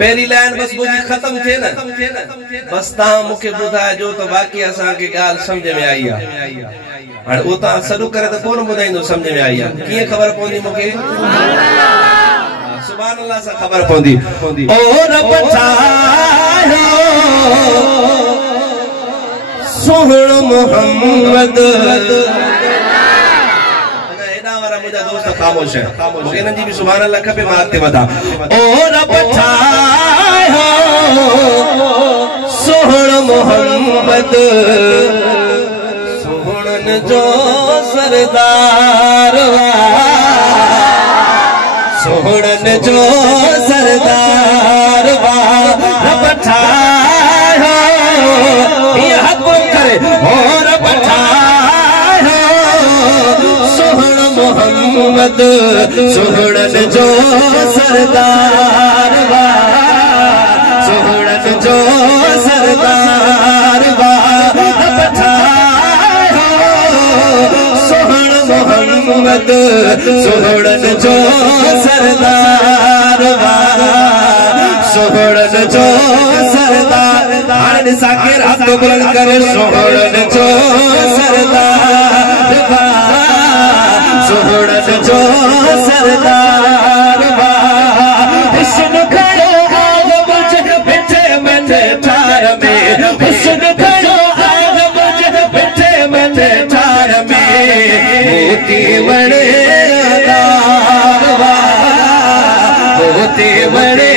पहली लाइन बस मुझी खत्म थे ना बस ता मुके बुधाए जो तो बाकी असा के गाल समझ में आई है और उता सडू करे तो कोन बुधाइंदो समझ में आई है किए खबर पौंदी मुके सुभान अल्लाह सा खबर पौंदी ओ रब चाहो सोहण मोहम्मद मुझा दोस्त खामोश है मुझे जी भी सुभान अल्लाह खपे मारते बता ओ रब चाहो सोहण मोहम्मद सोहणन जो सरदार सोहणन जो सरदार रब चाहो ये हुक्म करे ओ रब चाहो सोहण मोहम्मद सोहणन जो सरदार सोहणन जो सरदार रब चाहो सोहण मोहम्मद सोहणन जो सरदार सोहणन जो सरदार हाणे साकेर हाथ बुलंद करे सोहणन जो सरदार सोहणन जो सरदार हुस्न खड़ो आग मुझे बिठे मथे ठार में हुस्न खड़ो आग मुझे बिठे मथे ठार में मोती बड़े मोती बड़े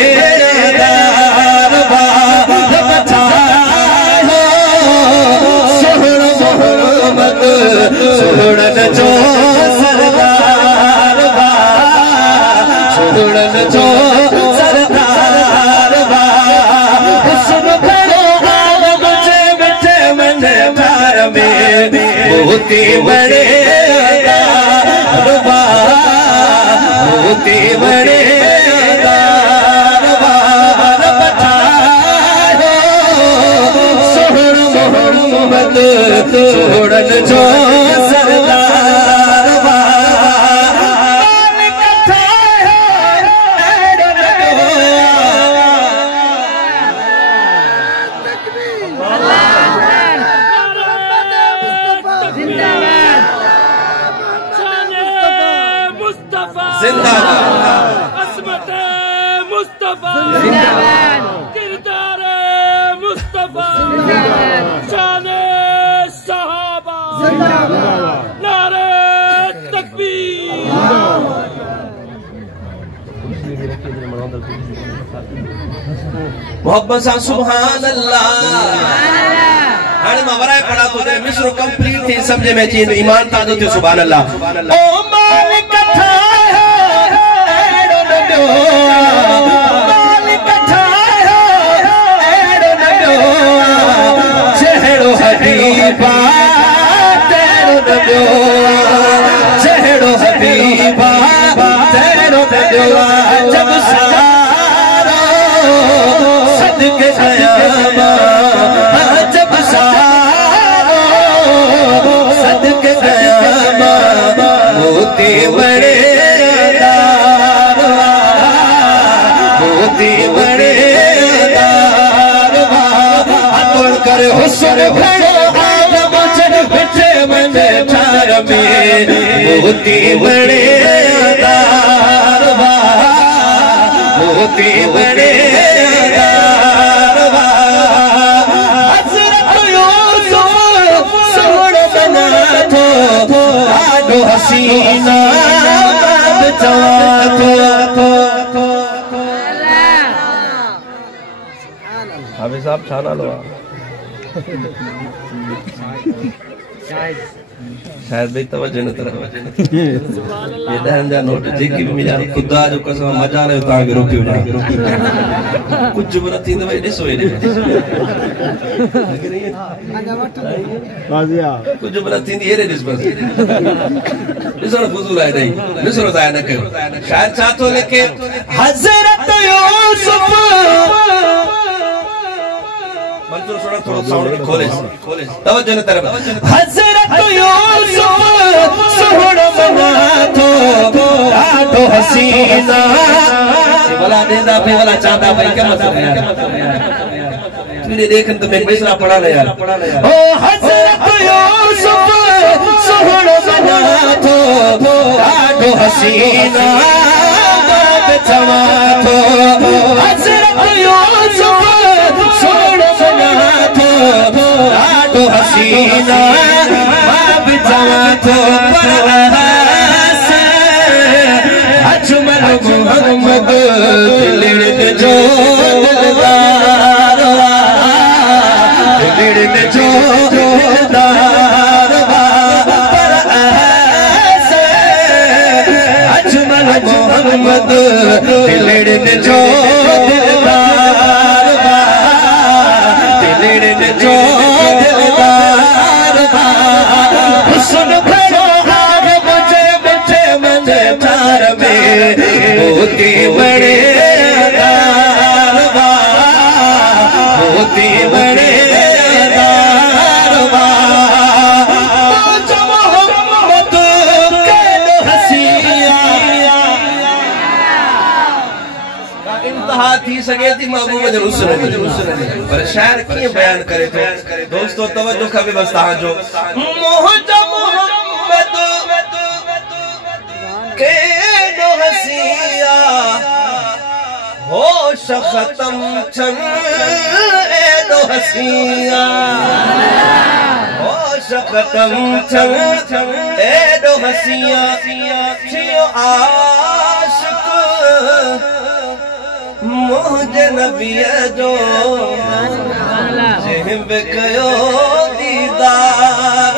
सोहण मोहम्मद सोहणन जो सरदार सोहणन जो सरदार हुस्न खड़ो आग मुझे बिठे मथे ठार में मोती बड़े मोती बड़े सोहण मोहम्मद सोहणन जो सरदार मोहब्बत सा सुभान अल्लाह हाने मां वराए पढ़ा तो दे मिस्र कंप्लीट थी समझे में चीन ईमान ता दो सुभान अल्लाह ओ मालिक था एड़ो नडो मालिक था एड़ो नडो चेहड़ो हबीबा तेरो नडो चेहड़ो हबीबा तेरो नडो जब सदके गया जब सारो सदके गया मोती बड़े मोती बड़े अपन करे हुस्न खड़ो आग मुझे बिठे मथे ठार में मोती बड़े मोती बड़े हसीना हाफिज साहब छाना लो शायद भाई तवज्जो न तरह ये दहन जा नोट जेकी भी मिला खुदा जो कसम मजा ले ता के रोकी वजा कुछ बन थींदो भाई ॾिसो हे बाजिया कुछ बन थींदी हे ॾिस बस ॾिसो फुजूल आहे नहीं ॾिसो ज़ाया न कयो शायद छा तो लिखे हज़रत यूसुफ मंजूर थोड़ा थोड़ा साउंड खोले तवज्जो न तरफ हज़रत यूसुफ सोहण मना तो ॾाढो हसीना भला देदा पे वाला चाहता भाई क्या मतलब है तूने देखन तो मैं मिसरा पढ़ा ले यार ओ हजरत यूसुफ सोहणो बना थो ॾाढो हसीना बाब चवा थो हजरत यूसुफ सोहणो बना थो ॾाढो हसीना बाब चवा थो अजमल मोहम्मद दिलड़ जो दिलदार दिलड़ जो दिलदार पर अजमल मोहम्मद दिलड़ जो दिलदार दिलड़ जो दिलदार सुन भरो आग मुझे मुझे मुझे प्यार में होती बड़े दारवा होती बड़े दारवा मोहम्मद के हसिया इंतहा थी सके थी महबूब जे हुस्न पर शायर की बयान करे तो दोस्तों तवज्जो खबे बस ताजो मोहम्मद के दो हसिया होश खत्म छन ए दो हसिया होश खत्म छन ए दो हसिया थियो आशिक मुझे नबी जो जहिं बे कयो दीदार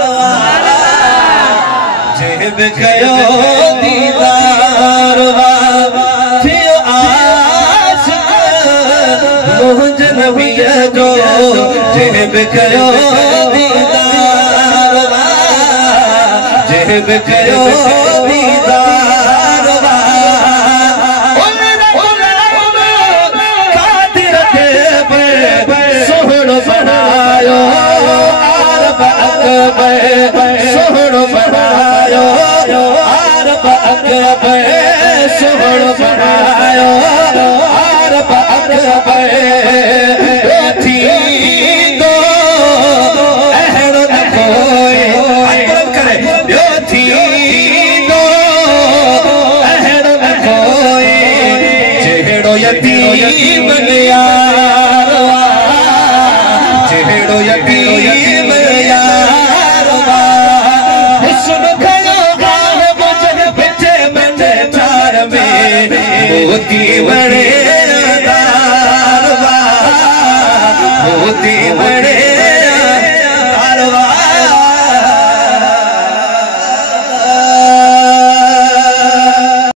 जहिं बे कयो दीदार थियो आशिक मुझे नबी जो जहिं बे कयो दीदार जहिं बे कयो दीदार बनायो अरब अकबर सोहणो बनायो अरब अकबर सोहणो बनायो अरब अकबर थी दो अहड़ो न कोई अकबर करे यो थी दो अहड़ो न कोई जेड़ो यतीम यार जेड़ो यतीम यार हुस्न खयो गाल मुझे बिचे मुझे प्यार में मोती बड़े दारवा मोती बड़े